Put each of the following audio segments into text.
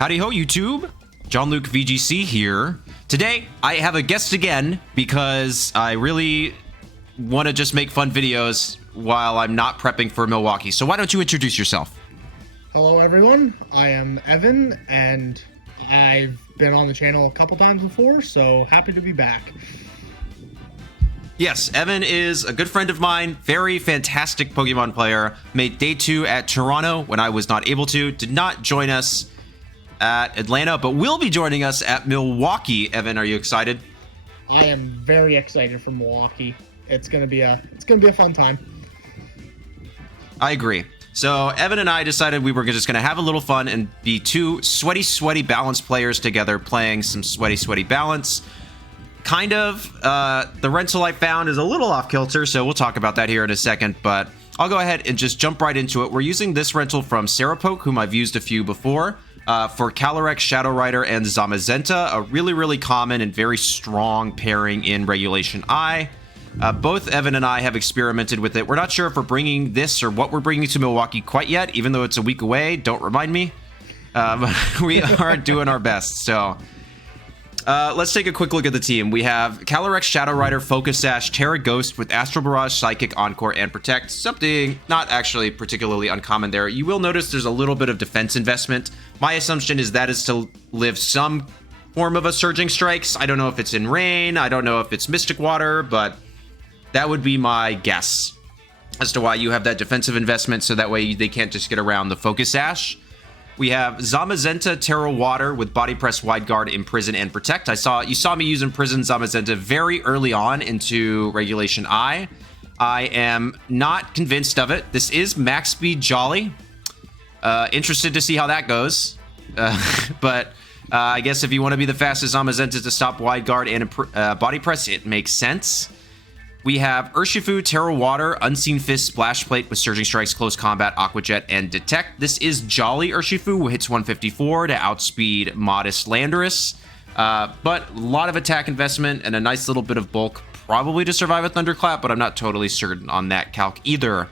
Howdy Ho, YouTube. Jon-Luke VGC here. Today, I have a guest again because I really want to just make fun videos while I'm not prepping for Milwaukee. So why don't you introduce yourself? Hello everyone, I am Evan, and I've been on the channel a couple times before, so happy to be back. Yes, Evan is a good friend of mine, very fantastic Pokemon player, made day 2 at Toronto when I was not able to, did not join us at Atlanta, but will be joining us at Milwaukee. Evan, are you excited? I am very excited for Milwaukee. It's gonna be a fun time. I agree. So Evan and I decided we were just going to have a little fun and be two sweaty balance players together playing some sweaty balance. Kind of. The rental I found is a little off-kilter, so we'll talk about that here in a second, but I'll go ahead and just jump right into it. We're using this rental from SaraPoke, whom I've used a few before, for Calyrex Shadow Rider and Zamazenta, a really common and very strong pairing in Regulation I. Both Evan and I have experimented with it. We're not sure if we're bringing this or what we're bringing to Milwaukee quite yet, even though it's a week away. Don't remind me. We are doing our best. So let's take a quick look at the team. We have Calyrex Shadow Rider, Focus Sash, Terra Ghost with Astral Barrage, Psychic, Encore, and Protect. Something not actually particularly uncommon there. You will notice there's a little bit of defense investment. My assumption is that is to live some form of a Surging Strikes. I don't know if it's in Rain. I don't know if it's Mystic Water, but that would be my guess as to why you have that defensive investment, so that way they can't just get around the Focus Sash. We have Zamazenta Terra Water with Body Press, Wide Guard, Imprison, and Protect. You saw me use Imprison Zamazenta very early on into Regulation I. I am not convinced of it. This is max speed Jolly. Interested to see how that goes. But I guess if you want to be the fastest Zamazenta to stop Wide Guard and Body Press, it makes sense. We have Urshifu, Terra Water, Unseen Fist, Splash Plate with Surging Strikes, Close Combat, Aqua Jet, and Detect. This is Jolly Urshifu, who hits 154 to outspeed Modest Landorus. But a lot of attack investment and a nice little bit of bulk, probably to survive a Thunderclap, but I'm not totally certain on that calc either.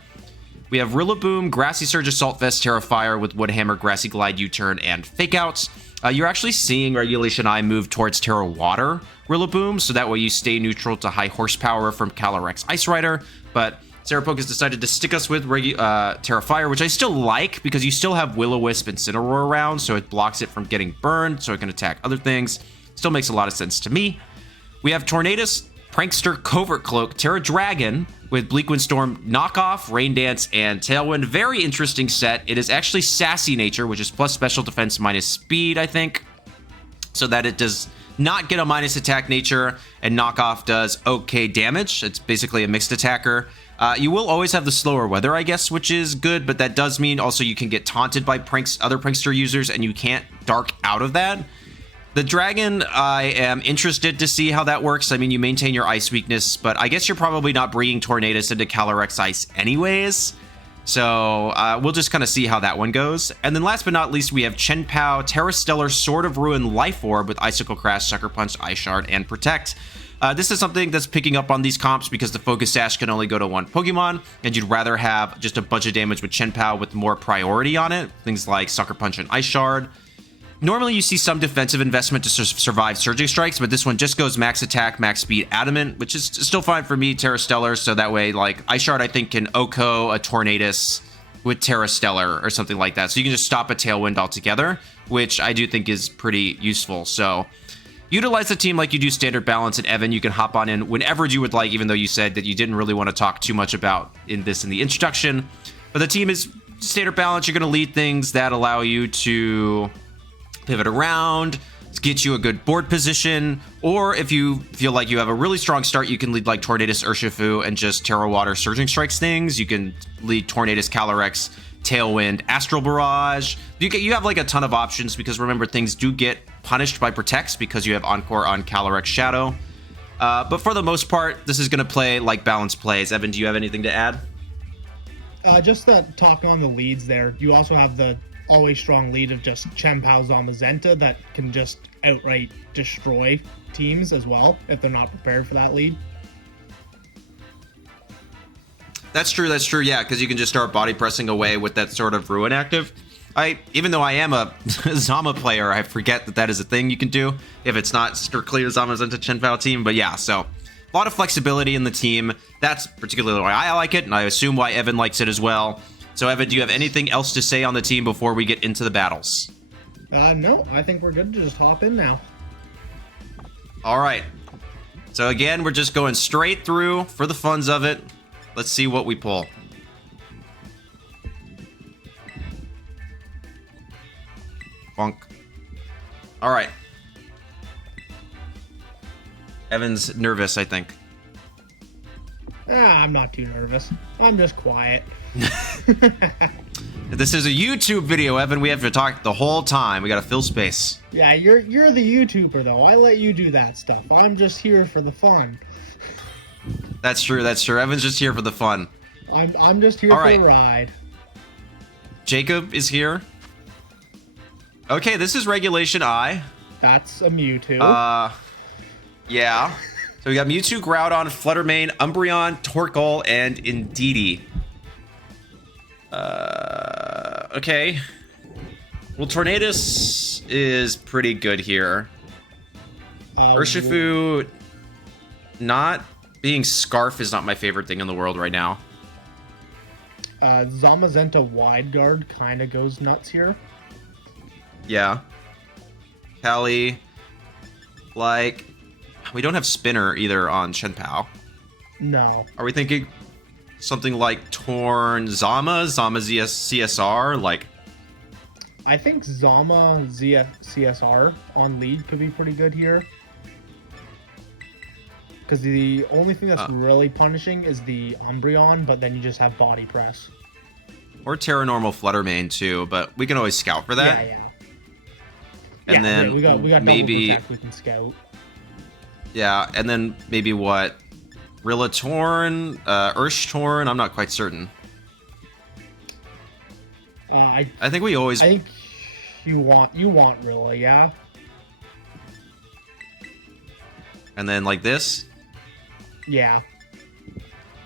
We have Rillaboom, Grassy Surge, Assault Vest, Terra Fire with Woodhammer, Grassy Glide, U-Turn, and Fake Outs. You're actually seeing Regulation I move towards Terra Water Rillaboom, so that way you stay neutral to high horsepower from Calyrex Ice Rider, but SaraPoke has decided to stick us with Terra Fire, which I still like, because you still have Will-O-Wisp and Cineroar around, so it blocks it from getting burned, so it can attack other things. Still makes a lot of sense to me. We have Tornadus, Prankster, Covert Cloak, Terra Dragon with Bleak Wind Storm, Knockoff, Rain Dance, and Tailwind. Very interesting set. It is actually Sassy Nature, which is plus Special Defense minus Speed, I think, so that it does not get a minus attack nature, and Knockoff does okay damage. It's basically a mixed attacker. You will always have the slower weather, I guess, which is good, but that does mean also you can get taunted by other Prankster users, and you can't dark out of that. The Dragon, I am interested to see how that works. I mean, you maintain your ice weakness, but I guess you're probably not bringing Tornadus into Calyrex Ice anyways. So we'll just kind of see how that one goes. And then last but not least, we have Chien-Pao, Terra Stellar, Sword of Ruin, Life Orb with Icicle Crash, Sucker Punch, Ice Shard, and Protect. This is something that's picking up on these comps because the Focus Sash can only go to one Pokemon, and you'd rather have just a bunch of damage with Chien-Pao with more priority on it. Things like Sucker Punch and Ice Shard. Normally you see some defensive investment to survive Surging Strikes, but this one just goes max attack, max speed, Adamant, which is still fine for me, Terra Stellar, so that way, like, Ice Shard I think can Oko a Tornadus with Terra Stellar or something like that. So you can just stop a Tailwind altogether, which I do think is pretty useful. So utilize the team like you do Standard Balance, and Evan, you can hop on in whenever you would like, even though you said that you didn't really want to talk too much about in the introduction. But the team is Standard Balance. You're going to lead things that allow you to pivot around, get you a good board position, or if you feel like you have a really strong start, you can lead like Tornadus Urshifu and just Terra Water Surging Strikes things. You can lead Tornadus Calyrex, Tailwind, Astral Barrage. You have like a ton of options, because remember, things do get punished by Protects because you have Encore on Calyrex Shadow. But for the most part, this is going to play like Balance plays. Evan, do you have anything to add? Just talking on the leads there, you also have the always strong lead of just Chien-Pao Zamazenta that can just outright destroy teams as well if they're not prepared for that lead. That's true, yeah, because you can just start body pressing away with that sort of Ruin active. Even though I am a Zama player, I forget that that is a thing you can do if it's not strictly a Zamazenta Chien-Pao team. But yeah, so a lot of flexibility in the team. That's particularly why I like it, and I assume why Evan likes it as well. So Evan, do you have anything else to say on the team before we get into the battles? No, I think we're good to just hop in now. All right. So again, we're just going straight through for the funs of it. Let's see what we pull. Bonk. All right. Evan's nervous, I think. I'm not too nervous. I'm just quiet. This is a YouTube video, Evan. We have to talk the whole time. We got to fill space. Yeah, you're the YouTuber, though. I let you do that stuff. I'm just here for the fun. That's true. That's true. Evan's just here for the fun. I'm just here for the ride. Jacob is here. Okay, this is Regulation I. That's a Mewtwo. Yeah. So we got Mewtwo, Groudon, Fluttermane, Umbreon, Torkoal, and Indeedee. Okay. Well, Tornadus is pretty good here. Urshifu, not being Scarf is not my favorite thing in the world right now. Zamazenta Wide Guard kind of goes nuts here. Yeah. Callie, like, we don't have Spinner either on Chien-Pao. No. Are we thinking something like Torn Zama CSR? Like, I think Zama CSR on lead could be pretty good here. Because the only thing that's really punishing is the Umbreon, but then you just have Body Press. Or Terra Normal Fluttermane too, but we can always scout for that. Yeah. And then we got maybe double protect we can scout. Yeah, and then maybe what? Rillatorn, Urshifu, I'm not quite certain. I think we always. I think you want Rilla, yeah. And then like this. Yeah.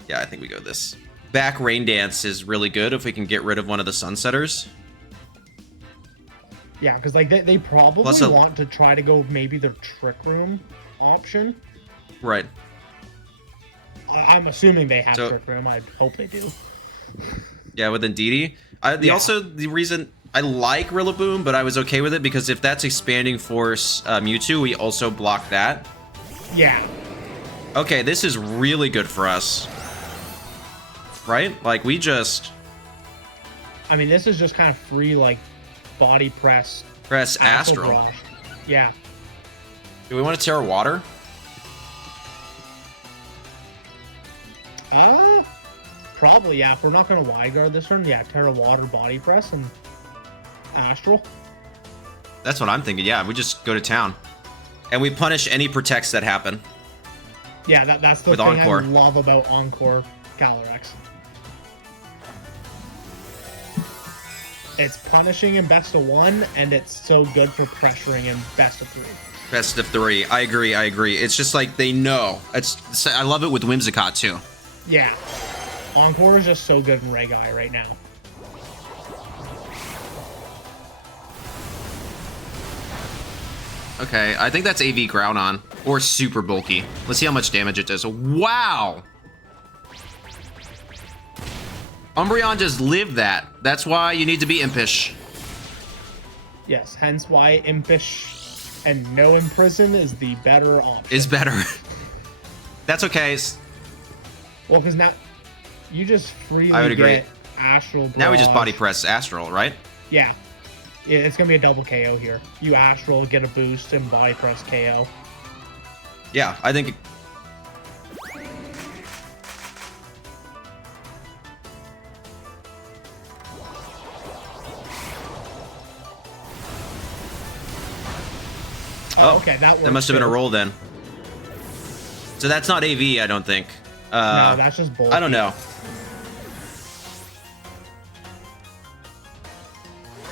Yeah, I think we go this. Back Rain Dance is really good if we can get rid of one of the Sunsetters. Yeah, because like they probably want to try to go maybe their Trick Room option. Right. I'm assuming they have Trick Room. I hope they do. Yeah, with Indeedee. Also, the reason I like Rillaboom, but I was okay with it because if that's Expanding Force Mewtwo, we also block that. Yeah. Okay, this is really good for us. Right? Like, we just... I mean, this is just kind of free, like, Body Press. Press Astral. Brush. Yeah. Do we want to Terra Water? Probably, yeah. If we're not going to Wide Guard this turn, yeah, Terra Water, Body Press, and Astral. That's what I'm thinking, yeah. We just go to town. And we punish any protects that happen. Yeah, that's the with thing Encore. I love about Encore Calyrex. It's punishing in best of 1, and it's so good for pressuring in best of 3. Best of 3. I agree. It's just like they know. I love it with Whimsicott too. Yeah. Encore is just so good in Reg I right now. Okay, I think that's AV Groudon. Or super bulky. Let's see how much damage it does. Wow! Umbreon just lived that. That's why you need to be Impish. Yes, hence why Impish and no Imprison is the better option. Is better. That's okay. Well, because now you just freely I would agree. get Astral Barrage. Now we just body press Astral, right? Yeah. It's going to be a double KO here. You Astral, get a boost, and body press KO. Yeah, I think... Oh, okay, that works. That must have been a roll then. So that's not AV, I don't think. No, that's just bullshit. I don't know.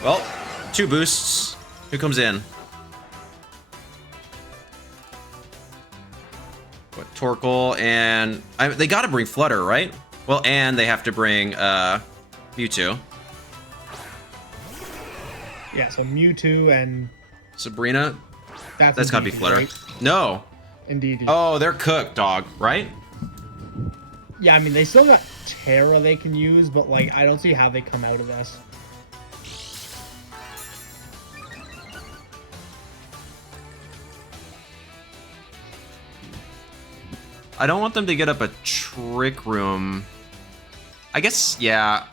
Well, 2 boosts. Who comes in? What, Torkoal and... they gotta bring Flutter, right? Well, and they have to bring Mewtwo. Yeah, so Mewtwo and Sabrina. that's gotta be Indeedee, Flutter. right? No. Indeed. Oh, they're cooked, dog. Right? Yeah, I mean, they still got Terra they can use, but, like, I don't see how they come out of this. I don't want them to get up a Trick Room. I guess, yeah.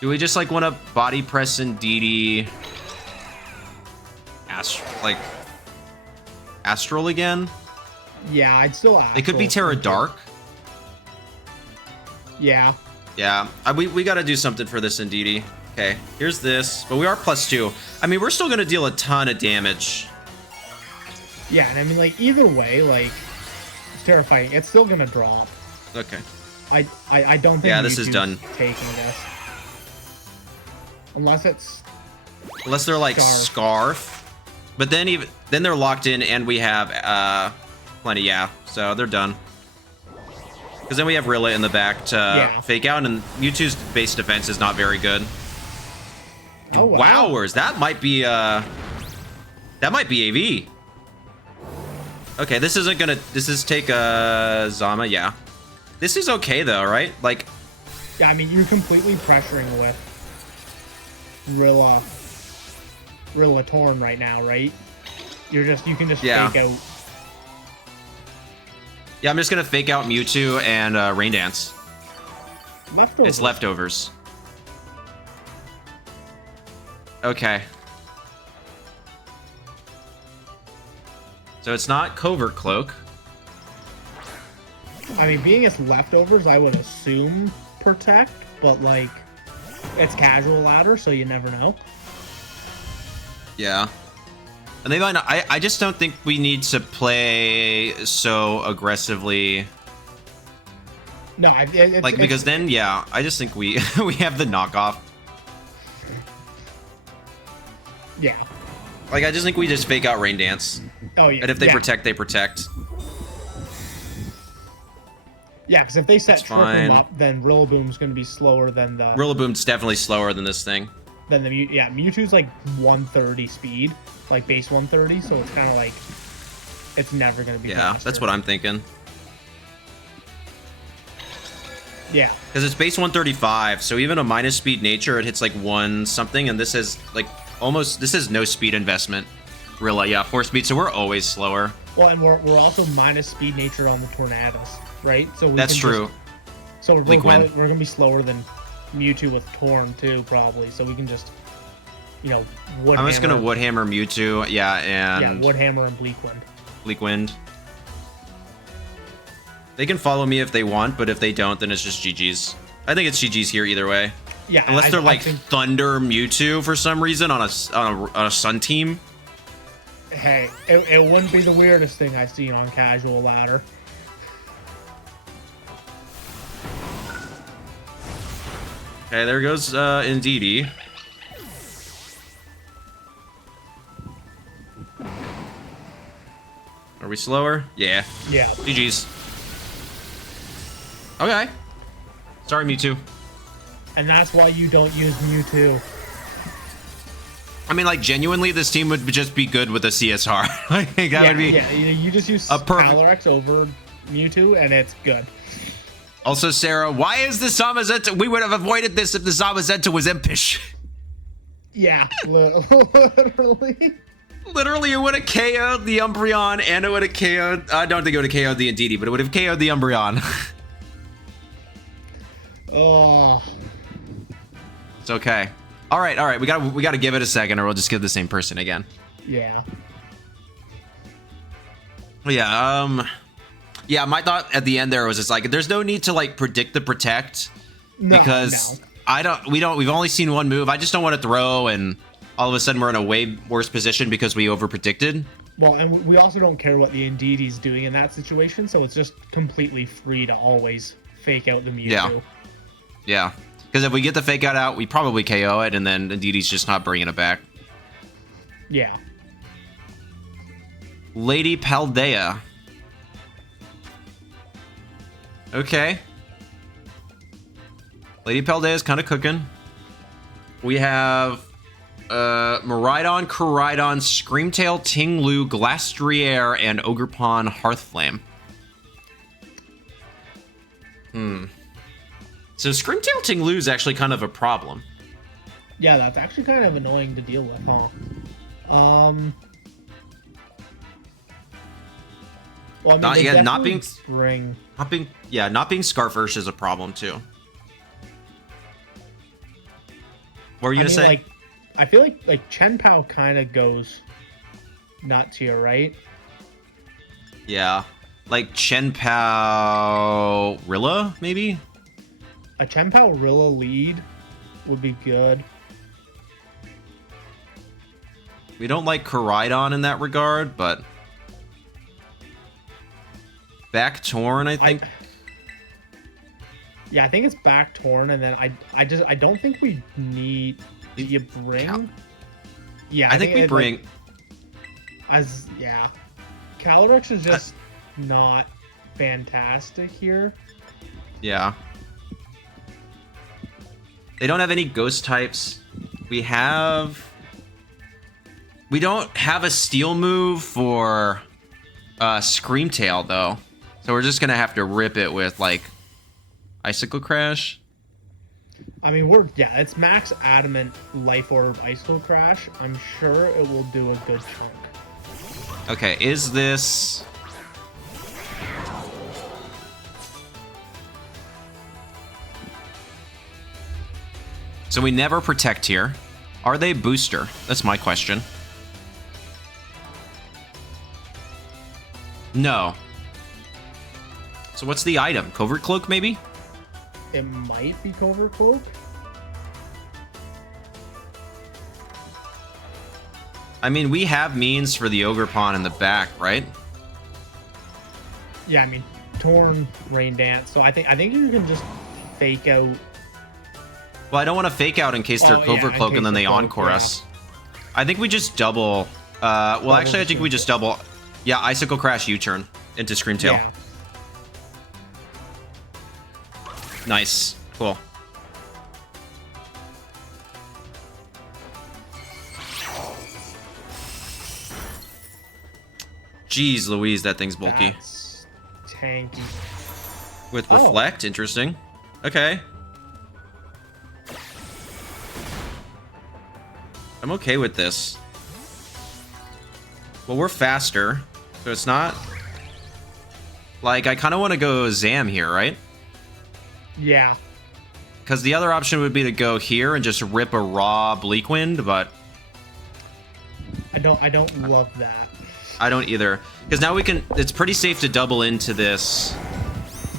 Do we just, like, want to Body Press Indeedee? Astral again? Yeah, I'd still Astral. It could be Terra Dark. Yeah. Yeah, we got to do something for this Indeedee. Okay, here's this. But we are +2. I mean, we're still going to deal a ton of damage. Yeah, and I mean, like, either way, like, it's terrifying. It's still gonna drop. Okay. I don't think. Yeah, this is Mewtwo's done. Taking this, unless it's. Unless they're like Scarf. But then they're locked in, and we have plenty. Yeah, so they're done. Because then we have Rilla in the back to fake out, and Mewtwo's base defense is not very good. Oh wow! Wowers, that might be AV. Okay, this isn't gonna. This is take a Zama. Yeah, this is okay though, right? Like, yeah, I mean, you're completely pressuring with Rilla Torn right now, right? You can just fake out. Yeah, I'm just gonna fake out Mewtwo and Rain Dance. Leftovers. It's leftovers. Okay. So it's not Covert Cloak. I mean, being it's leftovers, I would assume Protect, but like, it's casual ladder, so you never know. Yeah. And they might not, I just don't think we need to play so aggressively. No, because then, yeah, I just think we we have the knockoff. Yeah. Like, I just think we just fake out Rain Dance. Oh, yeah. And if they protect, they protect. Yeah, because if they set Trick Room up, then Rillaboom's going to be slower than the... Rillaboom's definitely slower than this thing. Than the Mewtwo's like 130 speed, like base 130, so it's kind of like, it's never going to be faster. That's what I'm thinking. Yeah. Because it's base 135, so even a minus speed nature, it hits like 1 something, and this is like this is no speed investment. Rilla, yeah, 4 speed, so we're always slower. Well, and we're also minus speed nature on the Tornadus, right? So that's true. So we're going to be slower than Mewtwo with Torn too, probably. So we can just, Woodhammer. I'm just gonna Woodhammer Mewtwo, and Woodhammer and Bleak Wind. Bleak Wind. They can follow me if they want, but if they don't, then it's just GG's. I think it's GG's here either way. Yeah. Unless they're like Thunder Mewtwo for some reason on a Sun team. Hey, it wouldn't be the weirdest thing I've seen on casual ladder. Okay, there goes Indeedee. Are we slower? Yeah. Yeah. GG's. Okay. Sorry, Mewtwo. And that's why you don't use Mewtwo. I mean, like, genuinely, this team would just be good with a CSR. I think that would be... Yeah, you just use Calyrex over Mewtwo, and it's good. Also, Sarah, why is the Zamazenta... We would have avoided this if the Zamazenta was Impish. Yeah, literally. Literally, it would have KO'd the Umbreon, and it would have KO'd... I don't think it would have KO'd the Indeedee, but it would have KO'd the Umbreon. Oh. It's okay. All right. We gotta give it a second, or we'll just give the same person again. Yeah. Yeah. Yeah. My thought at the end there was just like, there's no need to like predict the protect, because we've only seen one move. I just don't want to throw, and all of a sudden we're in a way worse position because we over predicted. Well, and we also don't care what the Indeedee's doing in that situation, so it's just completely free to always fake out the Mewtwo. Yeah. Because if we get the fake out, we probably KO it, and then Indeedee's just not bringing it back. Yeah. Lady Paldea. Okay. Lady Paldea is kind of cooking. We have Miraidon, Koraidon, Screamtail, Tinglu, Glastrier, and Ogerpon Hearthflame. So Screamtail Tinglu is actually kind of a problem. Yeah, that's actually kind of annoying to deal with, huh? Well, I mean, not being spring. not being Scarfurge is a problem too. What were you gonna say? Like, I feel like Chien-Pao kind of goes nuts here, right? Yeah, like Chien-Pao Rilla, maybe. A Chien-Pao Rilla lead would be good. We don't like Koraidon in that regard, but back Torn, I think. Yeah, I think it's back Torn, and then I don't think we need. Do you bring? Yeah, I think we bring. Calyrex is just not fantastic here. Yeah. They don't have any ghost types. We don't have a steel move for Screamtail though. So we're just gonna have to rip it with like Icicle Crash. I mean, it's max Adamant Life Orb Icicle Crash. I'm sure it will do a good chunk. Okay, is this... So we never protect here. Are they booster? That's my question. No. So what's the item? Covert Cloak, maybe? It might be Covert Cloak. I mean, we have means for the Ogerpon in the back, right? Yeah, I mean, Torn, Rain Dance. So I think you can just fake out. Well, I don't want to fake out in case they're Covert Cloak and then they Encore us. I think we just double... well, actually, I think we just double... Yeah, Icicle Crash U-turn into Screamtail. Yeah. Nice. Cool. Jeez Louise, that thing's bulky. That's tanky. With Reflect, interesting. Okay. I'm okay with this. Well, we're faster, so it's not... Like, I kind of want to go Zam here, right? Yeah. Because the other option would be to go here and just rip a raw Bleak Wind, but... I don't love that. I don't either. Because now we can... It's pretty safe to double into this...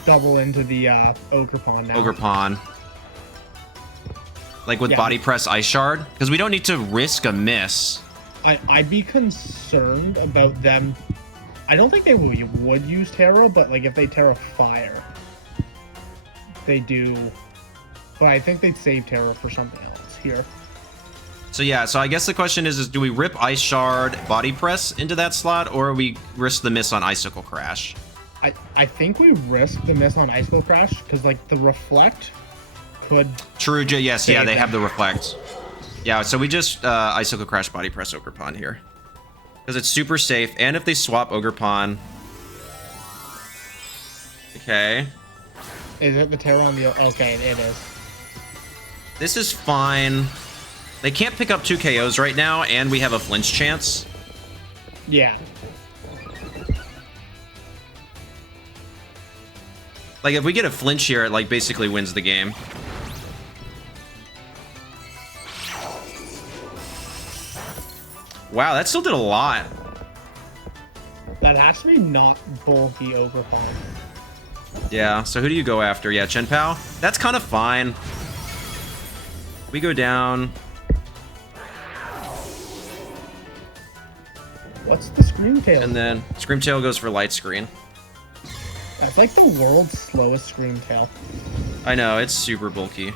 Double into the Ogerpon now. Ogerpon. Like with Body Press Ice Shard. Because we don't need to risk a miss. I'd be concerned about them. I don't think they would use Terra, but like if they Terra Fire, they do. But I think they'd save Terra for something else here. So yeah, so I guess the question is do we rip Ice Shard, Body Press into that slot, or we risk the miss on Icicle Crash? I think we risk the miss on Icicle Crash, because like the Reflect could... True, yes, yeah, they have the Reflect. Yeah, so we just Icicle Crash, Body Press Ogerpon here. Because it's super safe, and if they swap Ogerpon... Okay. Is it the Terra on the... Okay, it is. This is fine. They can't pick up 2 KOs right now, and we have a flinch chance. Yeah. Like, if we get a flinch here, it, like, basically wins the game. Wow, that still did a lot. That has to be not bulky Ogerpon. Yeah, so who do you go after? Yeah, Chien-Pao? That's kind of fine. We go down. What's the Screamtail? And then Screamtail goes for Light Screen. That's like the world's slowest Screamtail. I know, it's super bulky.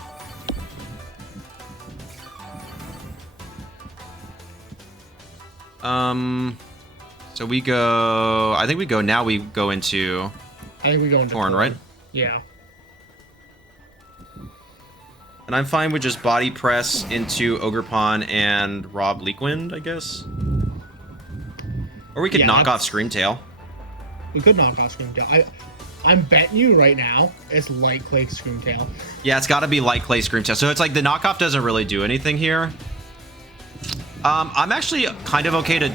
So we go... I think we go... Now we go into... I think we go into Torn, right? Yeah. And And I'm fine with just body press into Ogerpon and Rob Leakwind, I guess. Or we could knock off Screamtail. We could knock off Screamtail. I'm betting you right now it's Light Clay Screamtail. Yeah, it's got to be Light Clay Screamtail. So it's like the knockoff doesn't really do anything here. I'm actually kind of okay to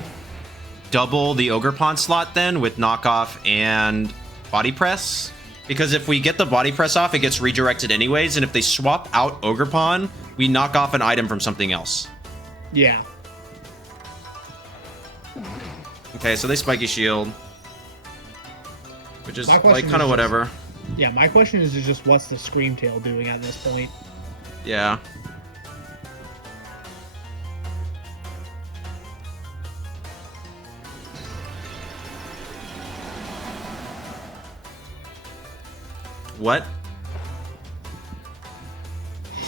double the Ogerpon slot then with knockoff and body press. Because if we get the body press off, it gets redirected anyways. And if they swap out Ogerpon, we knock off an item from something else. Yeah. Okay, so they Spiky Shield. Which is like kind of whatever. Yeah, my question is just what's the Screamtail doing at this point? Yeah. What?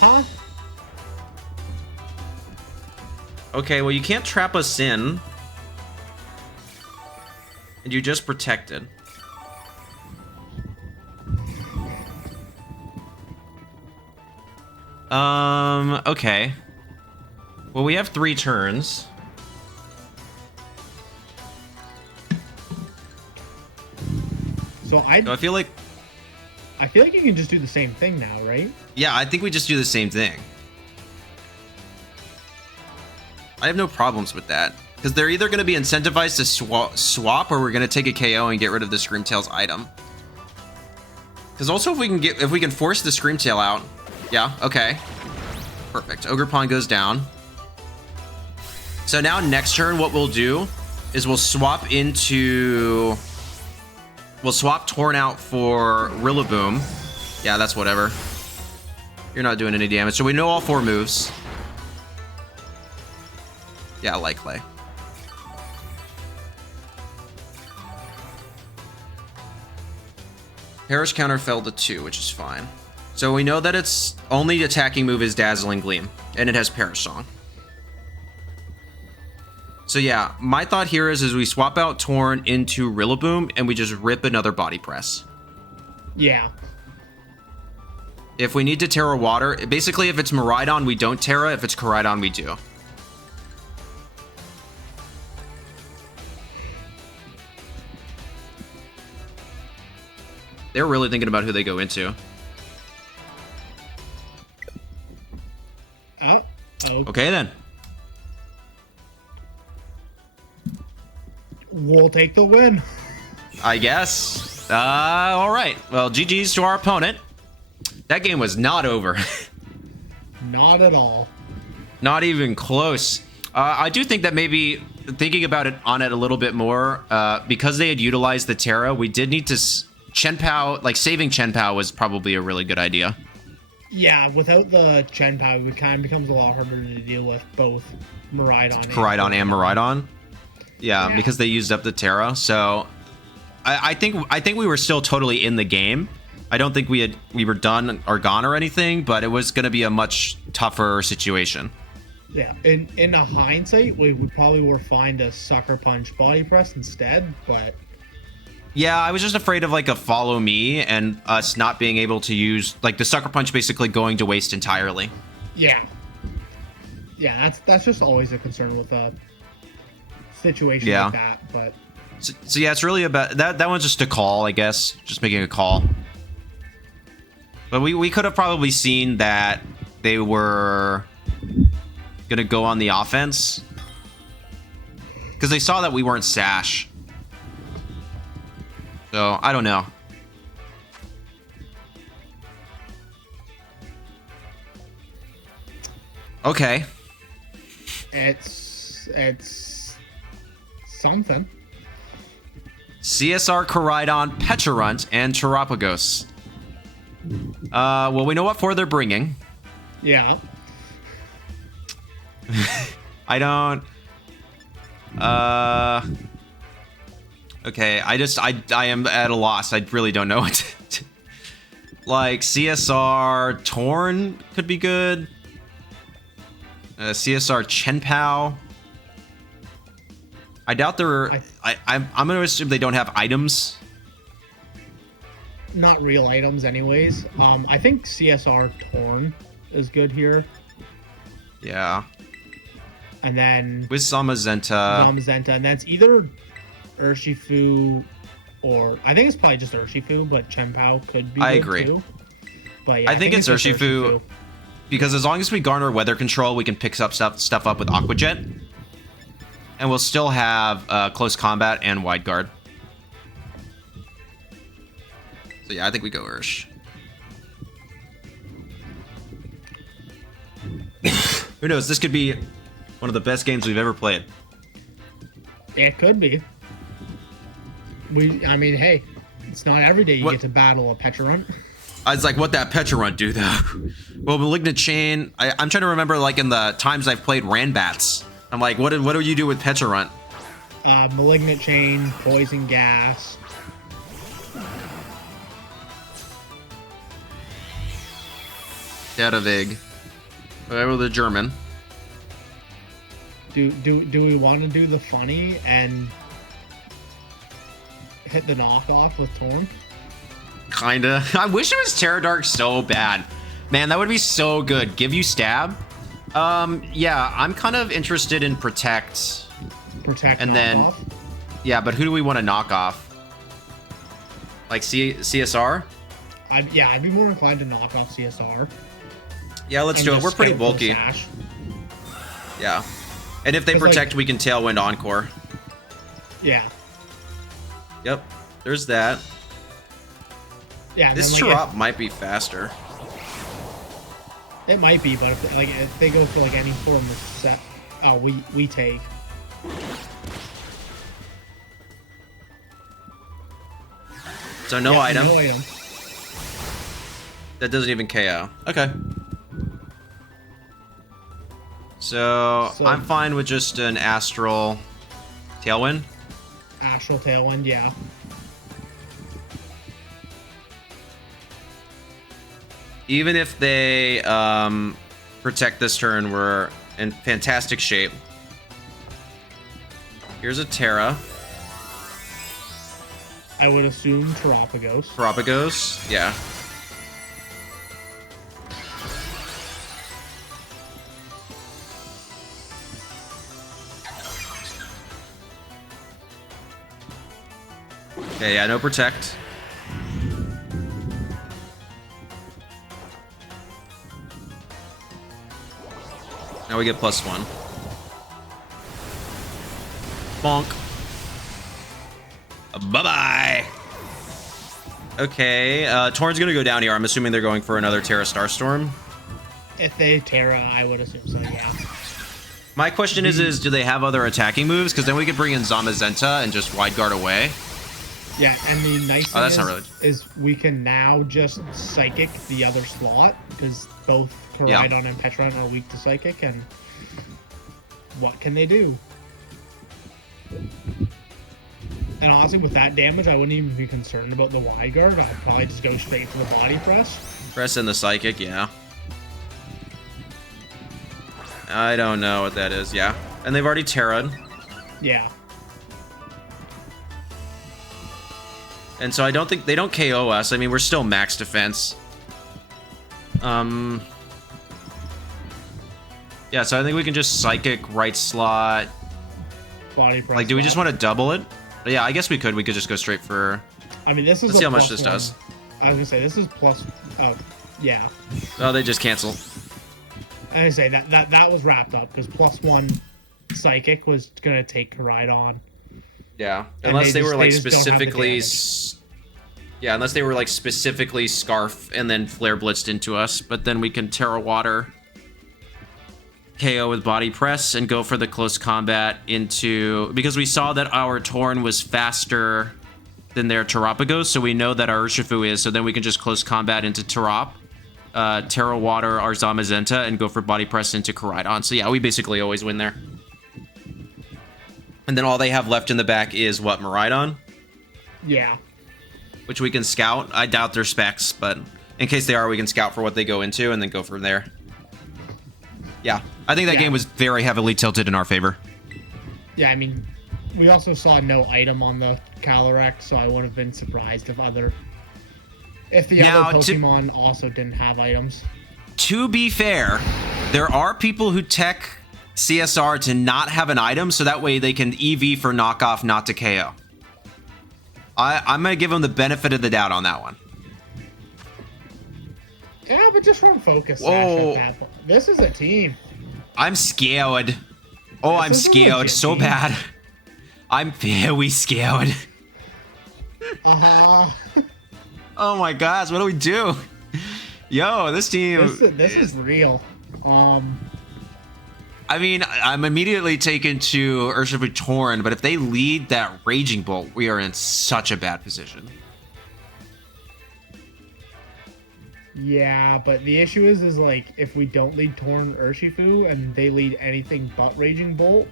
Huh? Okay, well you can't trap us in. And you just protected. Okay. Well, we have 3 turns. So I feel like you can just do the same thing now, right? Yeah, I think we just do the same thing. I have no problems with that. Because they're either going to be incentivized to swap or we're going to take a KO and get rid of the Screamtail's item. Because also if we can force the Screamtail out. Yeah, okay. Perfect. Ogerpon goes down. So now next turn what we'll do is we'll swap Torn out for Rillaboom. Yeah, that's whatever. You're not doing any damage. So we know all 4 moves. Yeah, Light Clay. Perish counter fell to 2, which is fine. So we know that its only attacking move is Dazzling Gleam, and it has Perish Song. So yeah, my thought here is we swap out Torn into Rillaboom, and we just rip another body press. Yeah. If we need to Terra Water, basically if it's Miraidon, we don't Terra. If it's Koraidon, we do. They're really thinking about who they go into. Okay then. We'll take the win. I guess. All right. Well, GG's to our opponent. That game was not over. Not at all. Not even close. I do think that maybe thinking about it a little bit more, because they had utilized the Terra, we did need to Chien-Pao, like saving Chien-Pao was probably a really good idea. Yeah, without the Chien-Pao, it kind of becomes a lot harder to deal with both Koraidon and Miraidon. Yeah, because they used up the Terra. So I think we were still totally in the game. I don't think we were done or gone or anything, but it was going to be a much tougher situation. Yeah, in a hindsight, we probably were fine to Sucker Punch Body Press instead, but... Yeah, I was just afraid of like a follow me and us not being able to use like the Sucker Punch basically going to waste entirely. Yeah. Yeah, that's just always a concern with a situation like that, but... So yeah, it's really about... That one's just a call, I guess. Just making a call. But we could have probably seen that they were going to go on the offense. Because they saw that we weren't Sash. So, I don't know. Okay. It's something. CSR, Koraidon, Pecharunt, and Terapagos. Well, we know what 4 they're bringing. Yeah. I don't... Okay, I am at a loss. I really don't know what to... Like, CSR Torn could be good. CSR Chien-Pao. I doubt they're... I'm going to assume they don't have items. Not real items anyways. I think CSR Torn is good here. Yeah. And then With Zamazenta. And that's either Urshifu or I think it's probably just Urshifu, but Chien-Pao could be. I good agree. Too. But yeah, I think it's Urshifu because as long as we garner weather control, we can pick up stuff up with Aqua Jet, and we'll still have close combat and wide guard. So yeah, I think we go Ursh. Who knows? This could be one of the best games we've ever played. It could be. I mean, hey, it's not every day you get to battle a Pecharunt. I was like, what that Pecharunt do, though? Well, Malignant Chain, I'm trying to remember, like, in the times I've played Ranbats. I'm like, what do you do with Pecharunt? Malignant Chain, Poison Gas. Datavig. Whatever the German. Do we want to do the funny and hit the knockoff with Torn? Kinda. I wish it was Terra Dark so bad. Man, that would be so good. Give you stab? Yeah, I'm kind of interested in Protect. Protect and knockoff? Then, yeah, but who do we want to knock off? Like CSR? I'd be more inclined to knock off CSR. Yeah, let's do it. We're pretty bulky. Sash. Yeah. And if they protect, we can Tailwind Encore. Yeah. Yep. There's that. Yeah. This Tarop might be faster. It might be, but if they go for like any form of set, we take. So no item. No item. That doesn't even KO. Okay. So I'm fine with just an Astral Tailwind. Astral Tailwind, yeah. Even if they protect this turn, we're in fantastic shape. Here's a Terra. I would assume Terapagos. Terapagos, yeah. Okay, yeah, no protect. Now we get +1. Bonk. Bye-bye. Okay, Torn's gonna go down here. I'm assuming they're going for another Terra Starstorm. If they Terra, I would assume so, yeah. My question is do they have other attacking moves? Because then we could bring in Zamazenta and just wide guard away. Yeah, and the nice thing is we can now just Psychic the other slot, because both Koraidon and Pecharunt are weak to Psychic, and what can they do? And honestly, with that damage, I wouldn't even be concerned about the wide guard. I'd probably just go straight for the body press. Press in the Psychic, yeah. I don't know what that is, yeah. And they've already Terra'd. Yeah. And so I don't think they don't KO us. I mean, we're still max defense. Yeah, so I think we can just Psychic right slot. Body press. Like, do we just want to double it? Yeah, I guess we could. We could just go straight for. I mean, this is. Let's see how much this does. I was gonna say this is plus. Oh, yeah. Oh, they just cancel. I was gonna say that was wrapped up because +1 Psychic was gonna take Koraidon. Yeah, unless they were like specifically. Yeah, unless they were like specifically Scarf and then Flare Blitzed into us, but then we can Terra Water, KO with Body Press, and go for the close combat into... Because we saw that our Torn was faster than their Terapagos, so we know that our Urshifu is, so then we can just close combat into Terra Water our Zamazenta, and go for Body Press into Koraidon. So yeah, we basically always win there. And then all they have left in the back is, what, Miraidon? Yeah. Which we can scout. I doubt they're specs, but in case they are, we can scout for what they go into and then go from there. Yeah, I think that game was very heavily tilted in our favor. Yeah, I mean, we also saw no item on the Calyrex, so I wouldn't have been surprised if the other Pokemon also didn't have items. to be fair, there are people who tech CSR to not have an item, so that way they can EV for knockoff, not to KO. I'm going to give them the benefit of the doubt on that one. Yeah, but just run Focus Sash Whoa. at that point. This is a team. I'm scared. Oh, I'm scared so bad. I'm very scared. Oh my gosh, what do we do? Yo, this team... This is real. I mean, I'm immediately taken to Urshifu Torn, but if they lead that Raging Bolt, we are in such a bad position. Yeah, but the issue is like, if we don't lead Torn Urshifu and they lead anything but Raging Bolt,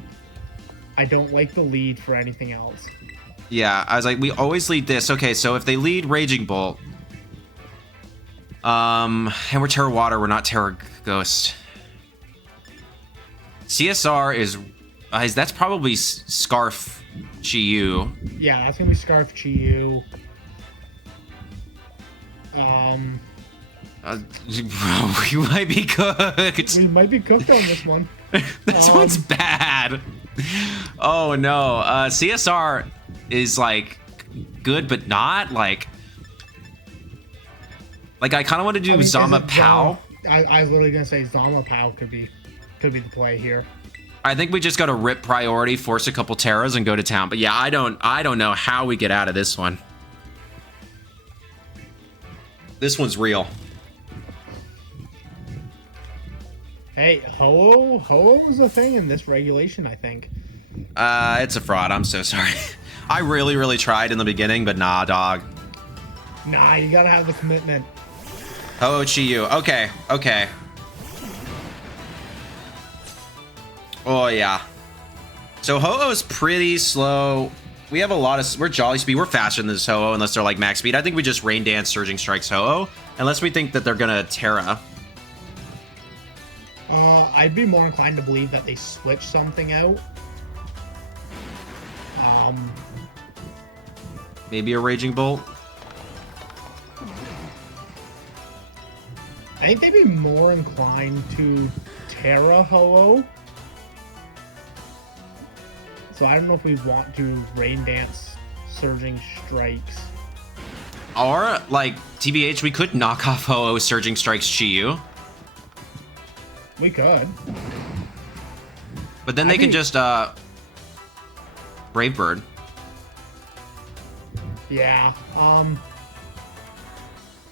I don't like the lead for anything else. Yeah, I was like, we always lead this. Okay, so if they lead Raging Bolt, and we're Terra Water, we're not Terra Ghost. CSR is that's probably Scarf Chi-Yu. Yeah, that's gonna be Scarf Chi-Yu. We might be cooked. We might be cooked on this one. This one's bad. Oh no, CSR is like good, but not like I kind of want to do Zamazenta. I was literally gonna say Zamazenta could be the play here. I think we just got to rip priority, force a couple Terras, and go to town. But yeah, I don't know how we get out of this one. This one's real. Hey, Ho-Oh's a thing in this regulation, I think. It's a fraud. I'm so sorry. I really tried in the beginning, but nah, dog. Nah, you gotta have the commitment. Ho-Oh Chi-Yu. Okay. Oh, yeah. So Ho-Oh's pretty slow. We have a lot of... We're Jolly Speed. We're faster than this Ho-Oh unless they're like max speed. I think we just Rain Dance Surging Strikes Ho-Oh unless we think that they're going to Terra. I'd be more inclined to believe that they switch something out. Maybe a Raging Bolt. I think they'd be more inclined to Terra Ho-Oh. So I don't know if we want to Rain Dance Surging Strikes. Or, like, TBH, we could knock off Ho-Oh Surging Strikes Chi-Yu. We could. But then they can just, Brave Bird. Yeah,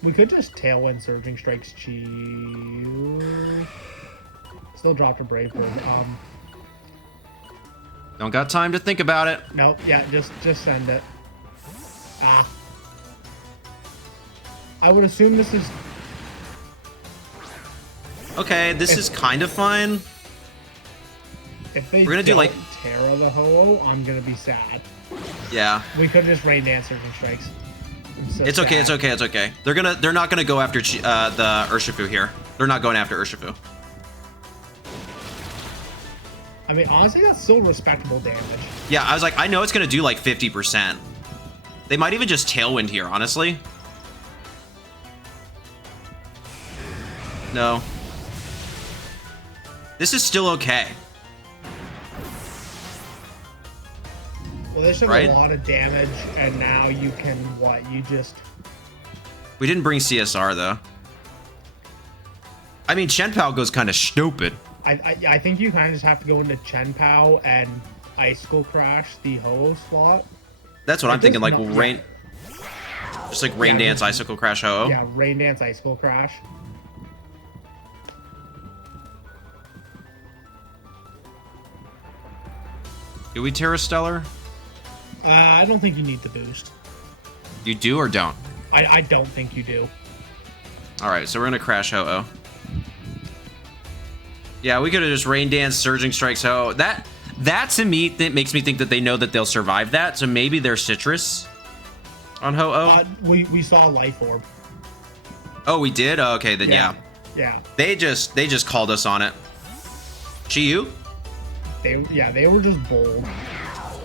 we could just Tailwind Surging Strikes Chi-Yu. Still dropped a Brave Bird. Don't got time to think about it. Nope, yeah, just send it. I would assume this is... Okay, this is kind of fine. If they We're gonna do like Terra the Ho-Oh, I'm gonna be sad. Yeah. We could just Rain Dance Surging Strikes. It's okay, it's okay, it's okay. They're not gonna go after the Urshifu here. They're not going after Urshifu. I mean, honestly, that's still respectable damage. Yeah, I was like, I know it's gonna do like 50%. They might even just Tailwind here, honestly. No. This is still okay. Well, this took right? a lot of damage, and now you can, what, you just... We didn't bring CSR, though. I mean, Chien-Pao goes kind of stupid. I think you kind of just have to go into Chien-Pao and Icicle Crash the Ho-Oh slot. That's what I'm thinking, like Rain... Just like Rain Dance, Icicle Crash, Ho-Oh. Yeah, Rain Dance, Icicle Crash. Do we Terra Stellar? I don't think you need the boost. You do or don't? I don't think you do. Alright, so we're gonna Crash Ho-Oh. Yeah, we could have just Rain Dance, Surging Strikes Ho-Oh. That to me, that makes me think that they know that they'll survive that, so maybe they're Citrus on Ho-Oh. We saw Life Orb. Oh, we did? Oh, okay, then yeah. Yeah. They just called us on it. Chi-Yu? They were just bold.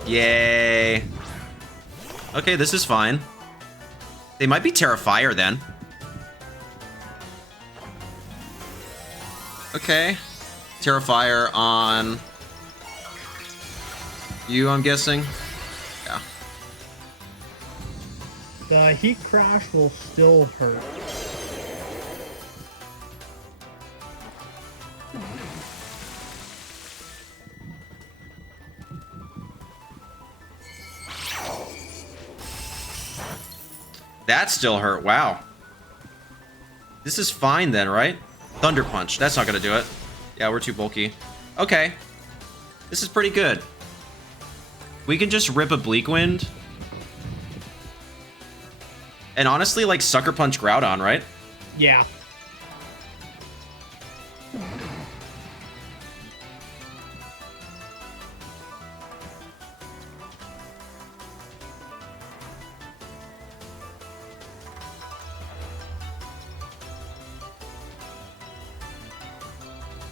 Yay. Okay, this is fine. They might be Terra Fire then. Okay. Terrifier on you, I'm guessing. Yeah. The Heat Crash will still hurt. That still hurt. Wow. This is fine then, right? Thunder Punch. That's not going to do it. Yeah, we're too bulky. Okay. This is pretty good. We can just rip a Bleak Wind. And honestly, like, Sucker Punch Groudon, right? Yeah.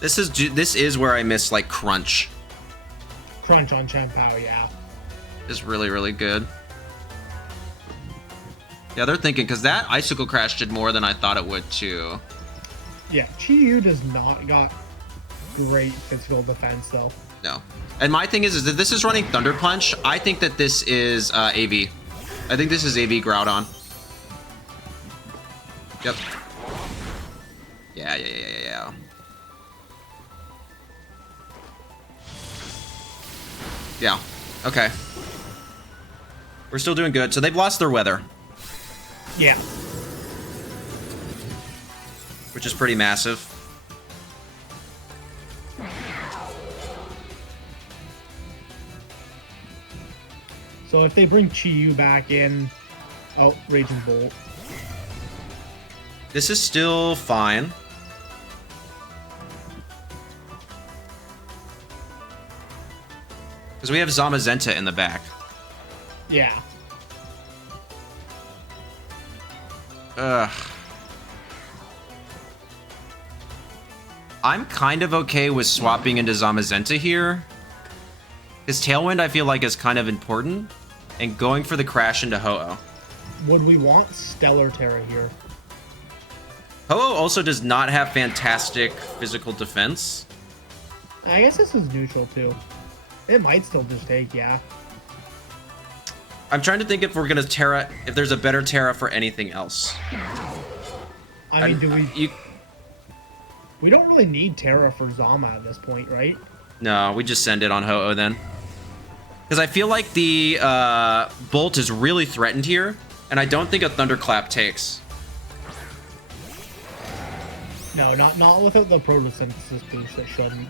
This is where I miss, like, Crunch. Crunch on Chien-Pao, yeah. Is really, really good. Yeah, they're thinking, because that Icicle Crash did more than I thought it would, too. Yeah, Chi-Yu does not got great physical defense, though. No. And my thing is that this is running Thunder Punch. I think that this is AV. I think this is AV Groudon. Yep. Yeah. Yeah. Okay. We're still doing good. So they've lost their weather. Yeah. Which is pretty massive. So if they bring Chi-Yu back in... Oh, Raging Bolt. This is still fine. Because we have Zamazenta in the back. Yeah. Ugh. I'm kind of okay with swapping into Zamazenta here. His Tailwind, I feel like, is kind of important. And going for the Crash into Ho-Oh. Would we want Stellar Terra here? Ho-Oh also does not have fantastic physical defense. I guess this is neutral, too. It might still just take, yeah. I'm trying to think if we're gonna Terra, if there's a better Terra for anything else. I mean, do we... We don't really need Terra for Zama at this point, right? No, we just send it on Ho-Oh then. Because I feel like the Bolt is really threatened here, and I don't think a Thunderclap takes. No, not without the Photosynthesis boost, it shouldn't.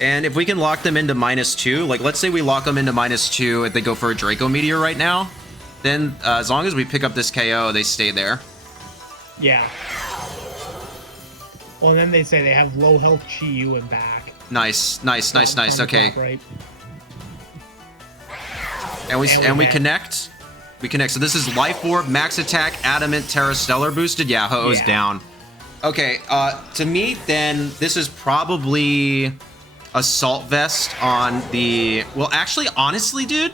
And if we can lock them into -2, like let's say we lock them into -2 if they go for a Draco Meteor right now, then as long as we pick up this KO, they stay there. Yeah. Well, and then they say they have low health Chi-Yu and back. Nice. Okay. Top, right? And we connect. We connect. So this is Life Orb, Max Attack, Adamant, Terra Stellar boosted. Yeah, Ho-Oh's down. Okay, to me, then this is probably Assault Vest on the... Well, actually, honestly, dude,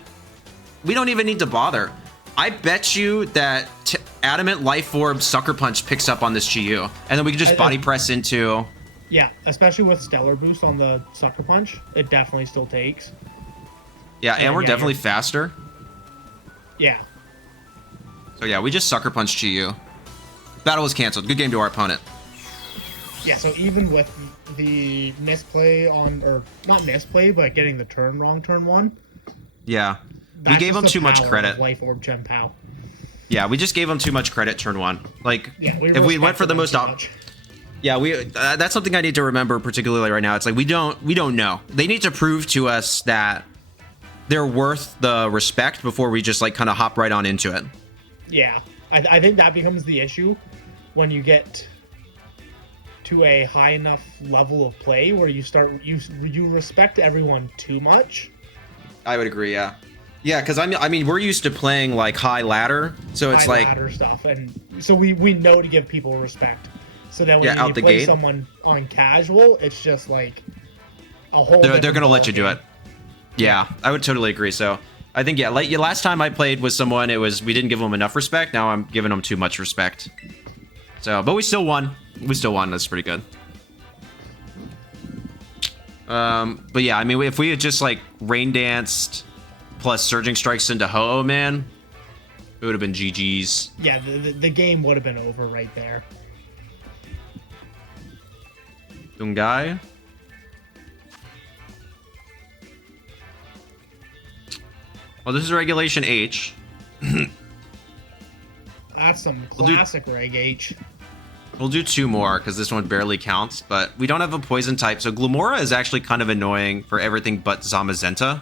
we don't even need to bother. I bet you that Adamant, Life Orb, Sucker Punch picks up on this Chi-Yu. And then we can just body press into... Yeah, especially with Stellar Boost on the Sucker Punch. It definitely still takes. Yeah, and we're definitely faster. Yeah. So yeah, we just Sucker Punch Chi-Yu. Battle was canceled. Good game to our opponent. Yeah, so even with the misplay on... Or, not misplay, but getting the turn wrong, turn 1. Yeah. We gave him too much credit. Life Orb Chien-Pao. Yeah, we just gave him too much credit turn 1. Like, yeah, if we went for the most... Yeah, that's something I need to remember particularly right now. It's like we don't know. They need to prove to us that they're worth the respect before we just like kind of hop right on into it. Yeah, I think that becomes the issue when you get to a high enough level of play where you respect everyone too much. I would agree. Yeah, because I mean we're used to playing like high ladder, so it's like ladder stuff, and so we know to give people respect. So that when you play someone on casual, it's just like a whole. They're gonna let you do it. Yeah, I would totally agree. So I think, yeah, like last time I played with someone, we didn't give them enough respect. Now I'm giving them too much respect. So, but we still won. We still won. That's pretty good. But yeah, I mean, if we had just like rain danced plus surging strikes into Ho-Oh, man, it would have been GG's. Yeah, the game would have been over right there. Dungai. Well, this is Regulation H. That's some classic Reg H. We'll do 2 more because this one barely counts, but we don't have a poison type, so Glimmora is actually kind of annoying for everything but Zamazenta.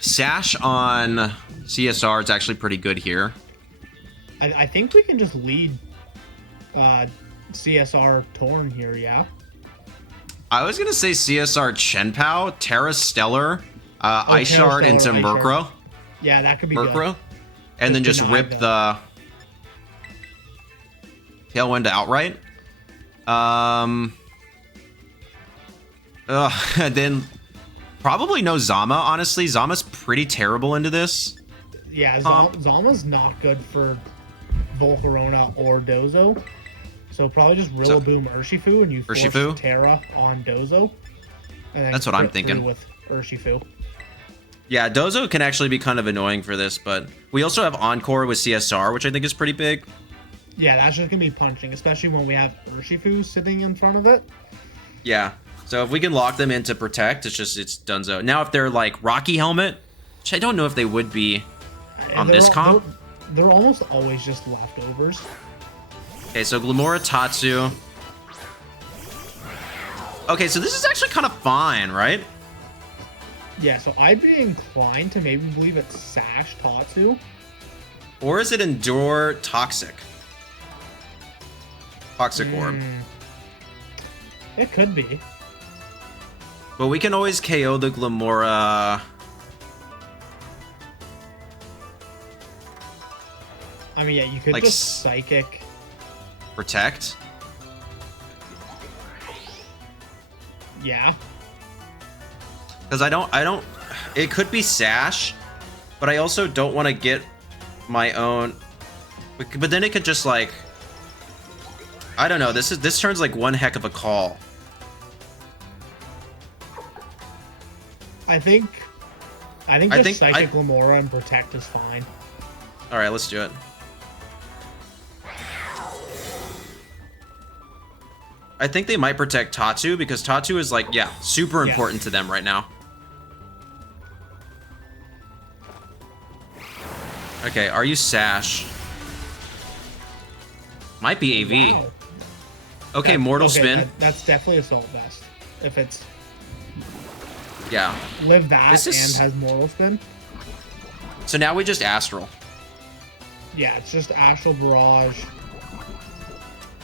Sash on CSR is actually pretty good here. I think we can just lead CSR Torn here, yeah? I was going to say CSR Chien-Pao, Terra Stellar, Ice Shard into Murkrow. Yeah, that could be Murkrow. good. And then just rip the Tailwind to outright. Then probably no Zama, honestly. Zama's pretty terrible into this. Yeah, Zama's not good for Volcarona or Dozo. So probably just Rillaboom Urshifu and you force Terra on Dozo. And then that's what I'm thinking. With Urshifu. Yeah, Dozo can actually be kind of annoying for this, but we also have Encore with CSR, which I think is pretty big. Yeah, that's just going to be punching, especially when we have Urshifu sitting in front of it. Yeah, so if we can lock them into Protect, it's donezo. Now, if they're like Rocky Helmet, which I don't know if they would be on this comp. They're almost always just leftovers. Okay, so Glimmora, Tatsu. Okay, so this is actually kind of fine, right? Yeah, so I'd be inclined to maybe believe it's Sash Tatsu. Or is it Endure Toxic? Toxic Orb. It could be. But we can always KO the Glimmora. I mean, yeah, you could like just Psychic. Protect. Yeah. Because I don't, it could be Sash, but I also don't want to get my own, but then it could just like, I don't know, this turns like one heck of a call. I think just Psychic Glimmora and Protect is fine. All right, let's do it. I think they might protect Tatsu because Tatsu is like, yeah, super important to them right now. Okay, are you Sash? Might be AV. Wow. Okay, Mortal Spin. That's definitely Assault Vest. If it's... Yeah. Live that and has Mortal Spin. So now we just Astral. Yeah, it's just Astral Barrage.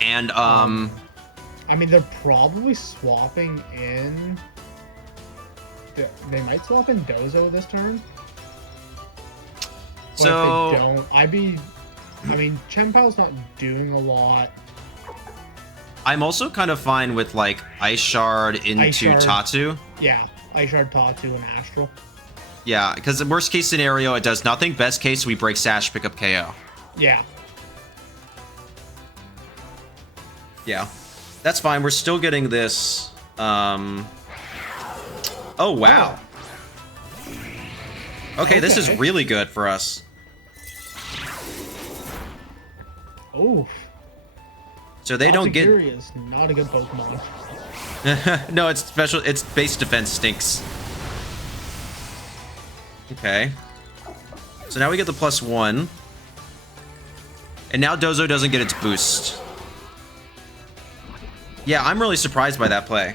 And, I mean, they're probably swapping in... They might swap in Dozo this turn. But so... if they don't, I mean, Chien-Pao's not doing a lot. I'm also kind of fine with, like, Ice Shard into Tatsu. Yeah, Ice Shard, Tatsu, and Astral. Yeah, because the worst case scenario, it does nothing. Best case, we break Sash, pick up KO. Yeah. Yeah. That's fine. We're still getting this. Oh, wow. Okay, this is really good for us. Oh. So they don't get... is not a good Pokemon. No, it's special. Its base defense stinks. Okay. So now we get the +1. And now Dozo doesn't get its boost. Yeah, I'm really surprised by that play.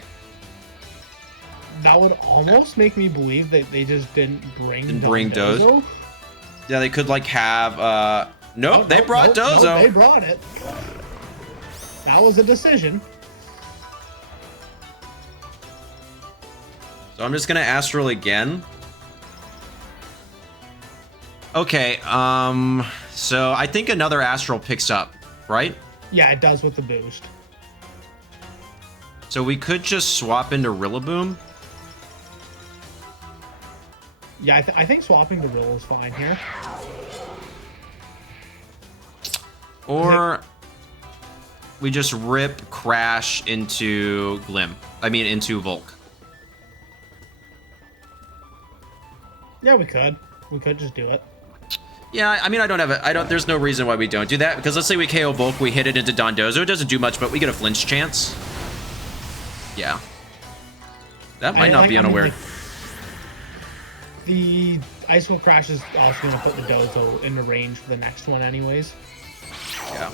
That would almost make me believe that they just didn't bring Dozo. Yeah, they could like have nope, they brought Dozo. No, they brought it. That was a decision. So I'm just gonna Astral again. Okay, so I think another Astral picks up, right? Yeah, it does with the boost. So we could just swap into Rillaboom. Yeah, I think swapping to Rill is fine here. Or we just rip Crash into Glim. I mean, into Volk. Yeah, we could. We could just do it. Yeah, I mean, there's no reason why we don't do that, because let's say we KO Volk, we hit it into Dondozo, it doesn't do much, but we get a flinch chance. Yeah. That might not be unaware. The Ice Will Crash is also going to put the Dozo in the range for the next one anyways. Yeah.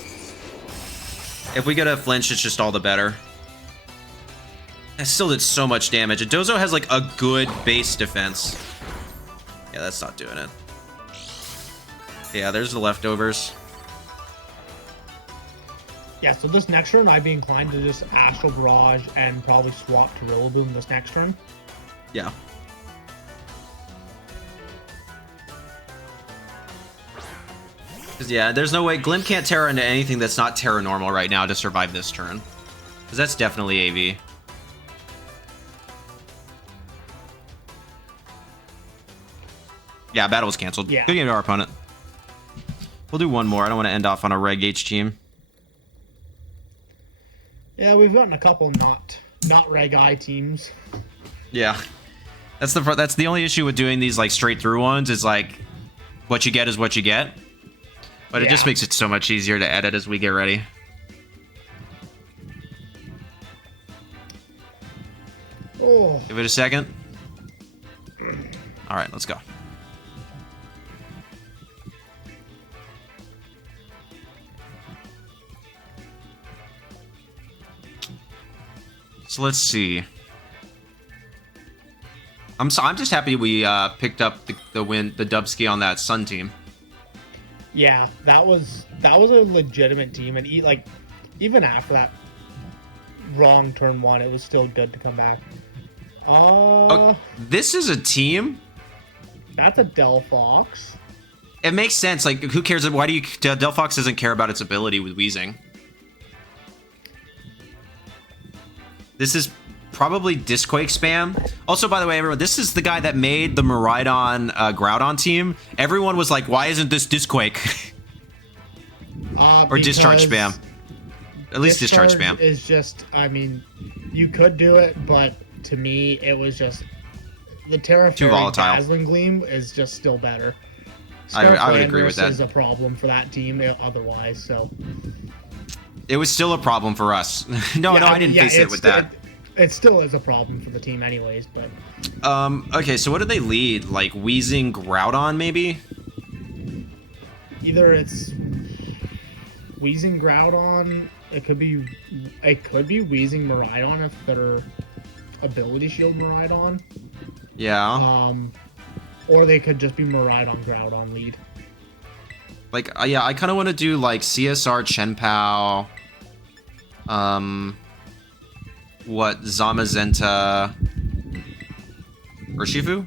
If we get a flinch, it's just all the better. That still did so much damage. And Dozo has, like, a good base defense. Yeah, that's not doing it. Yeah, there's the leftovers. Yeah, so this next turn, I'd be inclined to just Astral Barrage and probably swap to Rillaboom this next turn. Yeah. Because, yeah, there's no way. Glim can't Terra into anything that's not Terra Normal right now to survive this turn. Because that's definitely AV. Yeah, battle was canceled. Yeah. Good game to our opponent. We'll do one more. I don't want to end off on a Reg H team. Yeah, we've gotten a couple not Reg I teams. Yeah. That's the only issue with doing these like straight through ones is like what you get is what you get. But it just makes it so much easier to edit as we get ready. Oh. Give it a second. All right, let's go. So let's see. I'm just happy we picked up the Dubsky on that Sun team. Yeah, that was a legitimate team, and even after that wrong turn one, it was still good to come back. Oh, this is a team. That's a Delphox. It makes sense. Like, who cares? Why do you? Delphox doesn't care about its ability with Weezing. This is probably Disquake spam. Also, by the way, everyone, this is the guy that made the Miraidon Groudon team. Everyone was like, why isn't this Disquake? Or discharge spam. At least discharge spam. Is just, I mean, you could do it, but to me, it was just the Terra too volatile. Dazzling Gleam is just still better. I would agree with that. Is a problem for that team otherwise, so. It was still a problem for us. No, I didn't face it with that. It still is a problem for the team anyways, but... Okay, so what do they lead? Like, Weezing Groudon, maybe? Either it's Weezing Groudon, it could be Weezing Miraidon if they're Ability Shield Miraidon. Yeah. Or they could just be Miraidon Groudon lead. Like, yeah, I kind of want to do, like, CSR Chien-Pao, Zamazenta, Urshifu?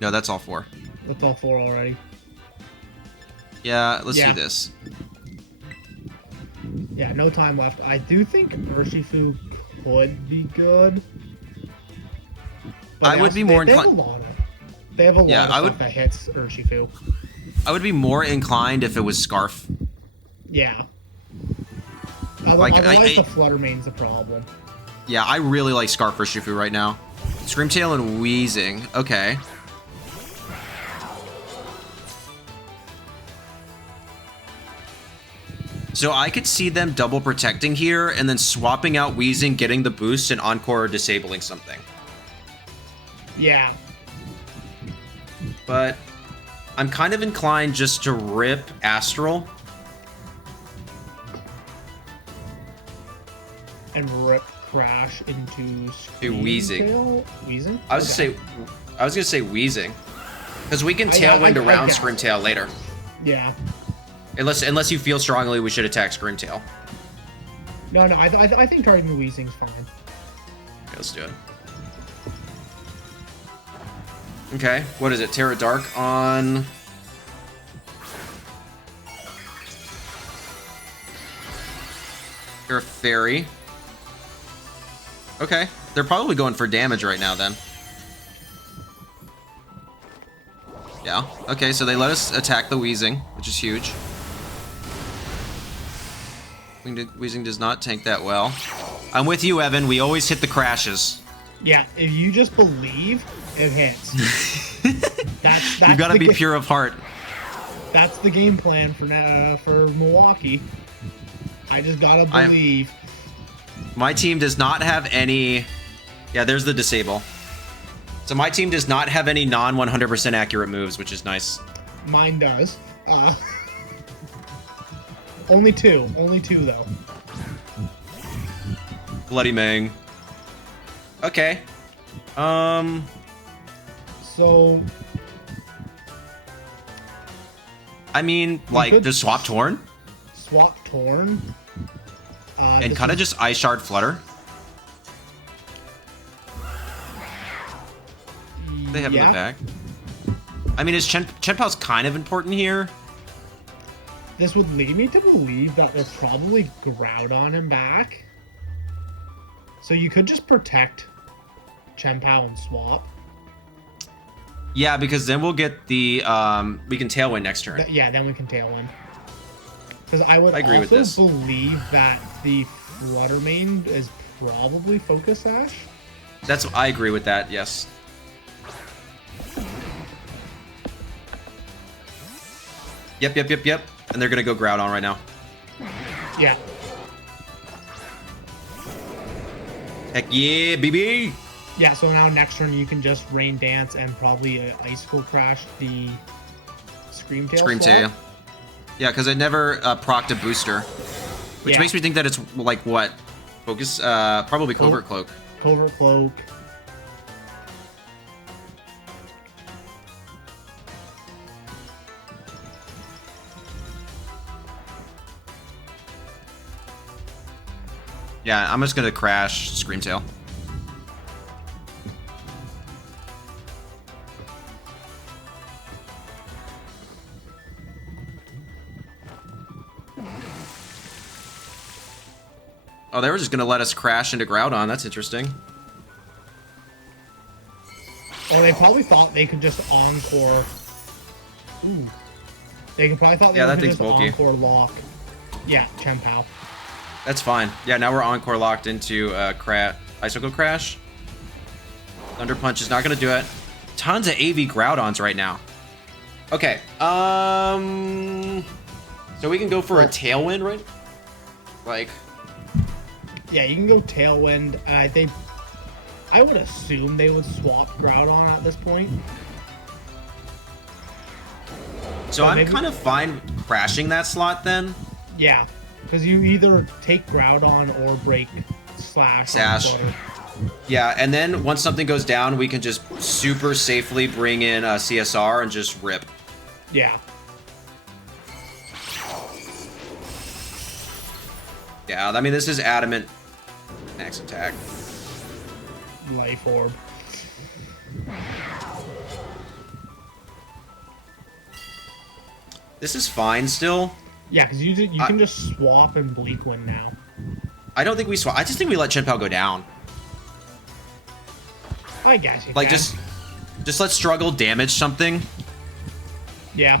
No, that's all four. That's all four already. Yeah, let's do this. Yeah, no time left. I do think Urshifu could be good. I would be more inclined... They have a lot of stuff that hits Urshifu. I would be more inclined if it was Scarf. Yeah. Otherwise, the Flutter Mane's a problem. Yeah, I really like Scarf Urshifu right now. Screamtail and Weezing. Okay. So I could see them double protecting here and then swapping out Weezing, getting the boost, and Encore disabling something. Yeah. But I'm kind of inclined just to rip Astral. And rip Crash into Weezing. Weezing? I was gonna say Weezing. Because we can Tailwind around Screamtail later. Yeah. Unless you feel strongly we should attack Screamtail. No, I think targeting Weezing's fine. Okay, let's do it. Okay, what is it? Terra Dark on... You're a Fairy. Okay, they're probably going for damage right now then. Yeah. Okay, so they let us attack the Weezing, which is huge. Weezing does not tank that well. I'm with you, Evan. We always hit the crashes. Yeah, if you just believe, it hits. that's You gotta be pure of heart. That's the game plan for Milwaukee. I just gotta believe. My team does not have any... Yeah, there's the disable. So my team does not have any non-100% accurate moves, which is nice. Mine does. Only two. Only two, though. Bloody Mang. Okay. So... I mean, like, just swap Torn? Swap Torn? And kind of just Ice Shard Flutter? They have in the back. I mean, is Chien-Pao's kind of important here? This would lead me to believe that they're probably Groudon him back. So you could just protect Chien-Pao and swap. Yeah, because then we'll get the we can Tailwind next turn. Yeah, then we can Tailwind. Because I would agree with this. Believe that the Flutter main is probably Focus Sash. I agree with that. Yes. Yep. And they're gonna go Groudon right now. Yeah. Heck yeah, baby! Yeah, so now next turn you can just Rain Dance and probably Icicle Crash the Screamtail. Yeah, because I never procced a booster. Which makes me think that it's like what? Focus? Probably Covert Cloak. Covert Cloak. Yeah, I'm just gonna crash Screamtail. Oh, they were just gonna let us crash into Groudon. That's interesting. Oh, they probably thought they could just Encore. Ooh. They could probably thought they could just bulky. Encore lock. Yeah, Chien-Pao. That's fine. Yeah, now we're Encore locked into Icicle Crash. Thunder Punch is not gonna do it. Tons of AV Groudons right now. Okay. So we can go for a Tailwind, right? Like. Yeah, you can go Tailwind. I would assume they would swap Groudon at this point. So I'm kind of fine crashing that slot then. Yeah, because you either take Groudon or break Sash. Yeah, and then once something goes down, we can just super safely bring in a CSR and just rip. Yeah. Yeah, I mean, this is Adamant. Max attack. Life Orb. This is fine still. Yeah, because you can just swap and Bleakwind now. I don't think we swap. I just think we let Chien-Pao go down. I guess you like can. just let Struggle damage something. Yeah.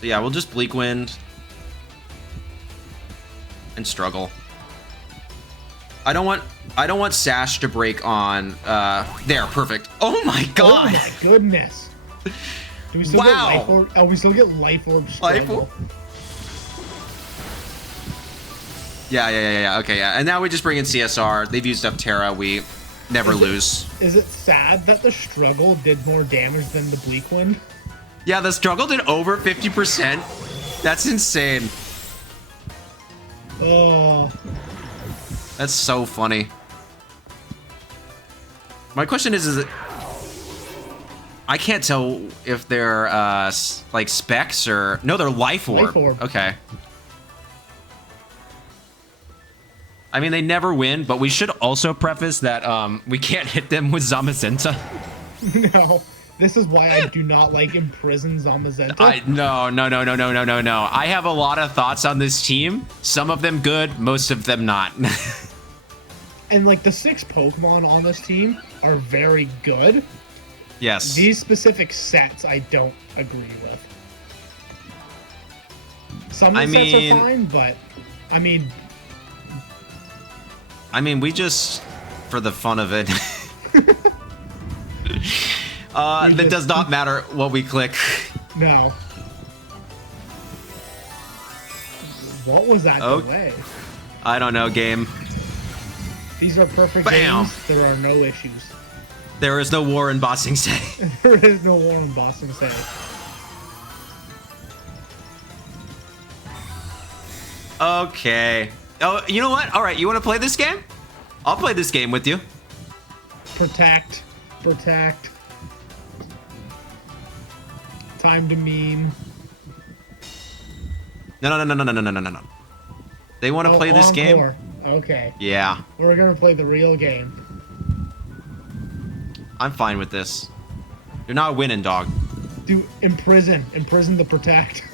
So yeah, we'll just Bleakwind and Struggle. I don't want Sash to break on there, perfect. Oh my god. Oh my goodness. Do we still get Life Orb? Oh, we still get Life Orb Struggle. Yeah. Okay, yeah. And now we just bring in CSR. They've used up Terra. We never lose. Is it sad that the Struggle did more damage than the Bleakwind? Yeah, the Struggle did over 50%. That's insane. Oh. That's so funny. My question is it... I can't tell if they're, like, specs or... No, they're Life Orb. Life Orb. Okay. I mean, they never win, but we should also preface that we can't hit them with Zamazenta. No. This is why I do not like Imprison Zamazenta. No. I have a lot of thoughts on this team. Some of them good, most of them not. And, like, the 6 Pokemon on this team are very good. Yes. These specific sets, I don't agree with. Some of the sets are fine, but I mean, we just, for the fun of it, it does not matter what we click. No. What was that delay? I don't know, game. These are perfect Bam. games. There are no issues. There is no war in Bossing Say. There is no war in Boston Say. Okay. Oh, you know what? All right, you want to play this game? I'll play this game with you. Protect. Protect. Time to meme. No. They want to play this Encore. game? Okay. Yeah. We're going to play the real game. I'm fine with this. You're not winning, dog. Do Imprison. Imprison the Protect.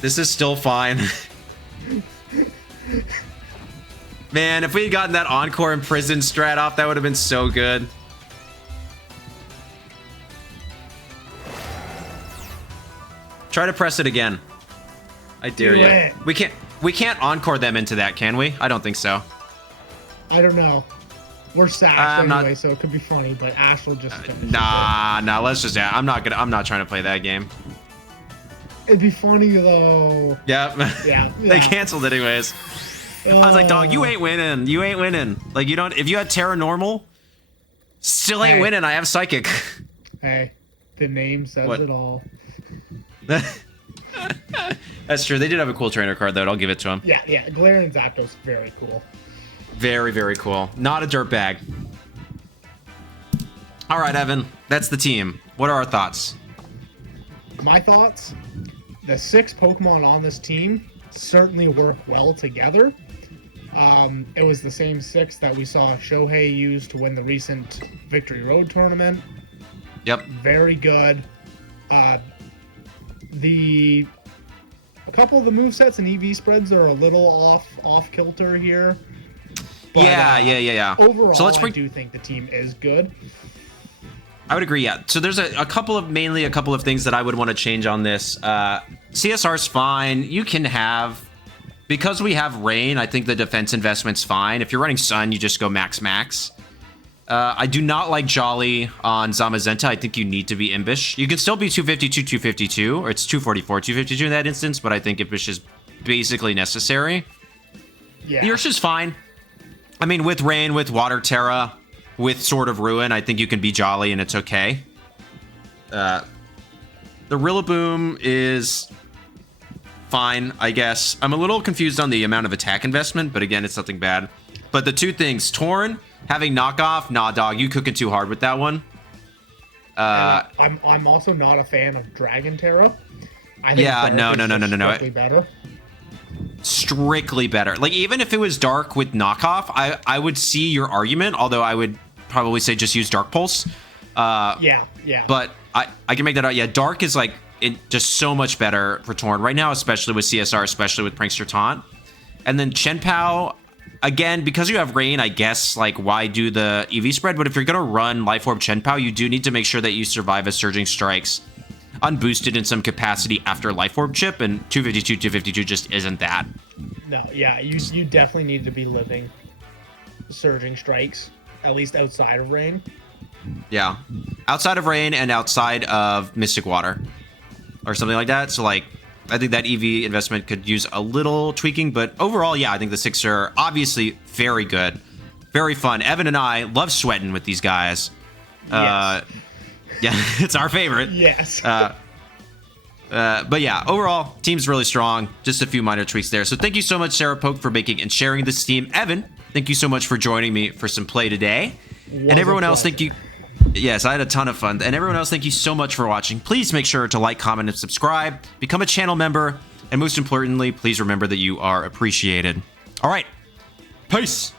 This is still fine. Man, if we had gotten that Encore Imprison strat off, that would have been so good. Try to press it again. I dare Do you. it. We can't Encore them into that, can we? I don't think so. I don't know. We're Sash anyway, so it could be funny, but Ash will just finish. Nah, let's just I'm not trying to play that game. It'd be funny though. Yep. Yeah. They canceled it anyways. I was like, dog, you ain't winning. You ain't winning. Like, you don't, if you had Terra Normal, still ain't winning. I have Psychic. Hey, the name says it all. That's true. They did have a cool trainer card, though. I'll give it to them. Yeah. Galarian Zapdos, very cool. Very, very cool. Not a dirt bag. All right, Evan. That's the team. What are our thoughts? My thoughts? The 6 Pokemon on this team certainly work well together. It was the same 6 that we saw Shohei use to win the recent Victory Road tournament. Yep. Very good. A couple of the movesets and EV spreads are a little off kilter here. But, yeah. Overall, so I do think the team is good. I would agree, yeah. So there's a couple of things that I would want to change on this. CSR's fine. You can have, because we have Rain, I think the defense investment's fine. If you're running Sun, you just go max. I do not like Jolly on Zamazenta. I think you need to be Imbish. You can still be 252, 252, or it's 244, 252 in that instance, but I think Imbish is basically necessary. Yeah. The Urshifu's fine. I mean, with Rain, with Water Terra, with Sword of Ruin, I think you can be Jolly and it's okay. The Rillaboom is fine, I guess. I'm a little confused on the amount of attack investment, but again, it's nothing bad. But the two things, Torn, having knockoff, nah, dog, you cooking too hard with that one. I'm also not a fan of Dragon Terra. I think no. Strictly better. Strictly better. Like, even if it was Dark with knockoff, I would see your argument, although I would probably say just use Dark Pulse. Yeah. But I can make that out. Yeah, Dark is like just so much better for Torn right now, especially with CSR, especially with Prankster Taunt. And then Chien-Pao, again, because you have Rain, I guess, like, why do the EV spread? But if you're going to run Life Orb Chien-Pao, you do need to make sure that you survive as Surging Strikes unboosted in some capacity after Life Orb chip, and 252 just isn't that. No, yeah, you definitely need to be living Surging Strikes, at least outside of Rain. Yeah. Outside of Rain and outside of Mystic Water or something like that. So, like, I think that EV investment could use a little tweaking, but overall, yeah, I think the 6 are obviously very good. Very fun. Evan and I love sweating with these guys. Yes. Yeah, it's our favorite. Yes. But yeah, overall, team's really strong. Just a few minor tweaks there. So thank you so much, SaraPoke, for making and sharing this team. Evan, thank you so much for joining me for some play today. And everyone else, thank you. Yes, I had a ton of fun. And everyone else, thank you so much for watching. Please make sure to like, comment, and subscribe. Become a channel member. And most importantly, please remember that you are appreciated. All right. Peace.